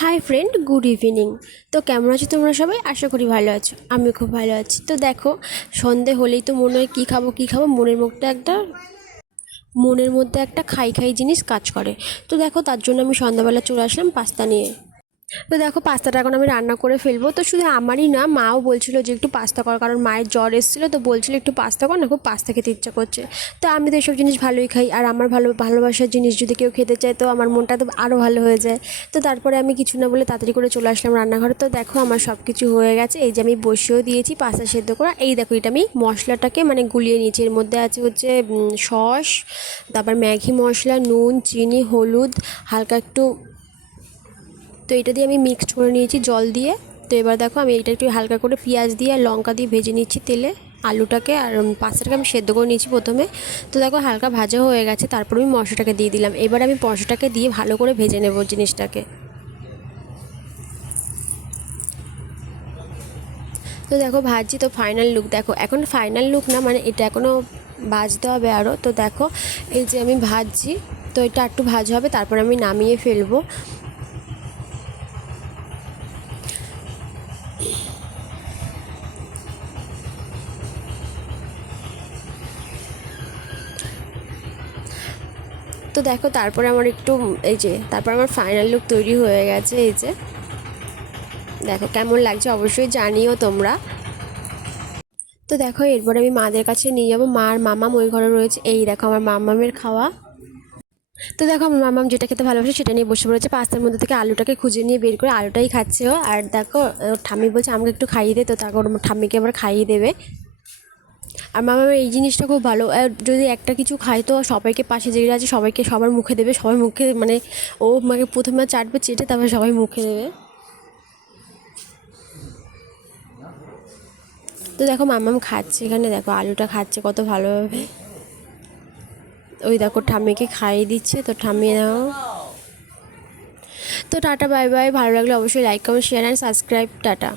Hi friend, good evening. তো কেমন আছো তোমরা সবাই? আশা করি ভালো আছো। আমি খুব ভালো আছি। তো দেখো, সন্ধে হলেই তো মনে হয় কী খাবো কী খাবো, মনের মধ্যে একটা খাই খাই জিনিস কাজ করে। তো দেখো, তার জন্য আমি সন্ধ্যাবেলা চলে আসলাম পাস্তা নিয়ে। তো দেখো, পাস্তাটা এখন আমি রান্না করে ফেলবো। তো শুধু আমারই না, মাও বলছিল যে একটু পাস্তা কর, কারণ মায়ের জ্বর এসেছিলো, তো বলছিল একটু পাস্তা কর না, খুব পাস্তা খেতে ইচ্ছা করছে। তো আমি তো এসব জিনিস ভালোই খাই, আর আমার ভালোবাসার জিনিস যদি কেউ খেতে চায় তো আমার মনটা তো আরও ভালো হয়ে যায়। তো তারপরে আমি কিছু না বলে তাড়াতাড়ি করে চলে আসলাম রান্নাঘরে। তো দেখো, আমার সব কিছু হয়ে গেছে। এই যে আমি বসিয়েও দিয়েছি পাস্তা সেদ্ধ করা। এই দেখো, এটা আমি মশলাটাকে মানে গুলিয়ে নিয়েছি। এর মধ্যে আছে হচ্ছে সস, তারপর ম্যাগি মশলা, নুন, চিনি, হলুদ, হালকা একটু। তো এটা দিয়ে আমি মিক্সড করে নিয়েছি জল দিয়ে। তো এবার দেখো, আমি এটা একটু হালকা করে পেঁয়াজ দিয়ে আর লঙ্কা দিয়ে ভেজে নিচ্ছি তেলে। আলুটাকে আর পাস্তাটাকে আমি সেদ্ধ করে নিয়েছি প্রথমে। তো দেখো, হালকা ভাজা হয়ে গেছে, তারপর আমি মশলাটাকে দিয়ে দিলাম। এবার আমি মশলাটাকে দিয়ে ভালো করে ভেজে নেব জিনিসটাকে। তো দেখো ভাজছি, তো ফাইনাল লুক দেখো। এখন ফাইনাল লুক না, মানে এটা এখনও ভাজতে হবে আরও। তো দেখো, এই যে আমি ভাজছি, তো এটা একটু ভাজা হবে, তারপর আমি নামিয়ে ফেলবো। তো দেখো, তারপরে আমার একটু তারপর আমার ফাইনাল লুক তৈরি হয়ে গেছে। এই যে দেখো কেমন লাগছে অবশ্যই জানিও তোমরা। তো দেখো, এরপর আমি মাদের কাছে নিয়ে যাবো। মা আর মামাম ওই ঘরে রয়েছে। এই দেখো আমার মামামের খাওয়া। তো দেখো, আমার মামাম যেটা খেতে ভালোবাসে সেটা নিয়ে বসে পড়েছে। পাস্তার মধ্যে থেকে আলুটাকে খুঁজে নিয়ে বের করে আলুটাই খাচ্ছে ও। আর দেখো, ওর ঠাম্মি বলছে আমাকে একটু খাইয়ে দে, তো তারপর ওর ঠাম্মিকে আবার খাইয়ে দেবে। আর মামার এই জিনিসটা খুব ভালো, আর যদি একটা কিছু খায় তো সবাইকে, পাশে যেগুলো আছে সবাইকে, সবার মুখে দেবে, সবার মুখে মানে ও মানে প্রথমে চাটবে, চেটে তারপর সবাই মুখে দেবে। তো দেখো, মামাম খাচ্ছে, এখানে দেখো আলুটা খাচ্ছে কত ভালোভাবে। ওই দেখো ঠাম্মিকে খাইয়ে দিচ্ছে, তো ঠাম্মি নাও। তো টাটা, বাই বাই। ভালো লাগলে অবশ্যই like, comment, share and subscribe. Tata.